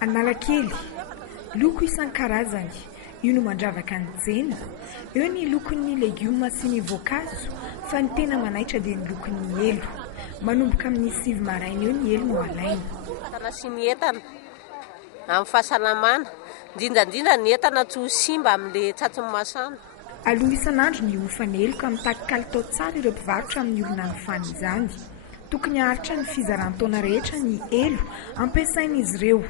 Analakely, loko isan-karazany, io no mandravaka ny tsena. Eo ny lokon'ny legioma sy ny voankazo, fa ny tena manaitra dia ny lokon'ny elo. Manomboka amin'ny 7 maraina eo ny elo no alaina. Entana sy ny entana amin'ny fahasalamana, indrindra ny entana tsy ho simba amin'ilay tratsin'ny masana. Aloha isan'andro ny hofan'ny elo ka mitaky kalitao tsara ireo mpivarotra amin'ny olona nofany izany. Tokony haharitra ny fizaran-taona rehetra ny elo ampiasain'izy ireo.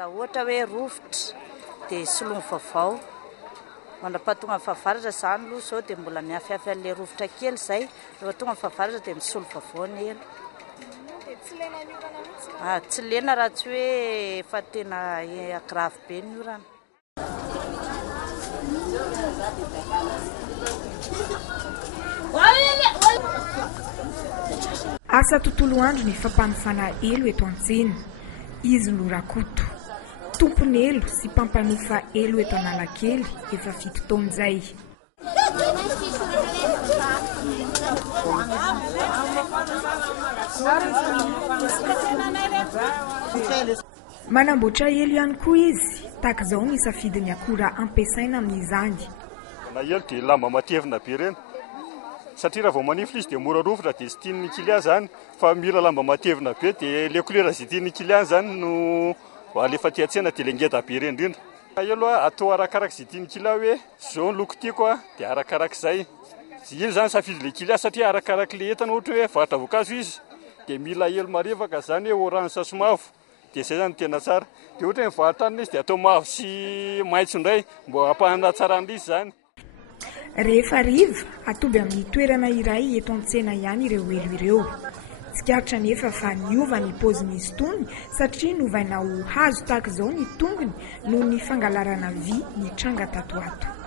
Raha ohatra hoe rovitra dia solon'ny vaovao. Mandrapahatonga ny fahavaratra izany aloha izao dia mbola mihafiafy an'ilay rovitra kely izay. Rehefa tonga ny fahavaratra dia misolo vaovao ny elo. Tsy lena raha tsy hoe efa tena grave be ny orana. Asa tontolo andro ny fampanofana elo eto an-tsena. Izy no Rakoto, tompony elo sy mpampanofa elo eto Analakely, efa 7 taona izay. Manamboatra elo ihany koa izy, tahaka izao ny safidiny akora ampiasaina amin'izany. Na elo dia lamba matevina be ireny. Satria raha vao manify izy dia mora rovitra dia sy tian'ny client zany, fa mila lamba matevina be dia ilay couleur izay tian'ny client zany no alefa aty an-tsena dia ilay ngeda be ireny indrindra. Elo atao arakaraka izay tian'ny client hoe zao ny loko tiako dia arakarak'izay. Iny zany safidin'ilay client satria arakarak'ilay entana ohatra hoe varotra voankazo izy dia mila elo marevaka zany hoe orange sy mavo dia izay zany tena tsara. Dia ohatra hoe mivarotra an'ilay izy dia atao mavo sy maitso indray mbo hampahana tsara an'ilay izy zany. Rehefa hariva, atoby amin'ny toerana iray eto an-tsena ihany ireo elo ireo. Tsikaritra nefa fa niova ny paozin'izy itony satria novaina ho hazo tahaka izao ny tongony noho ny fangalarana vy ny tranga tato ato.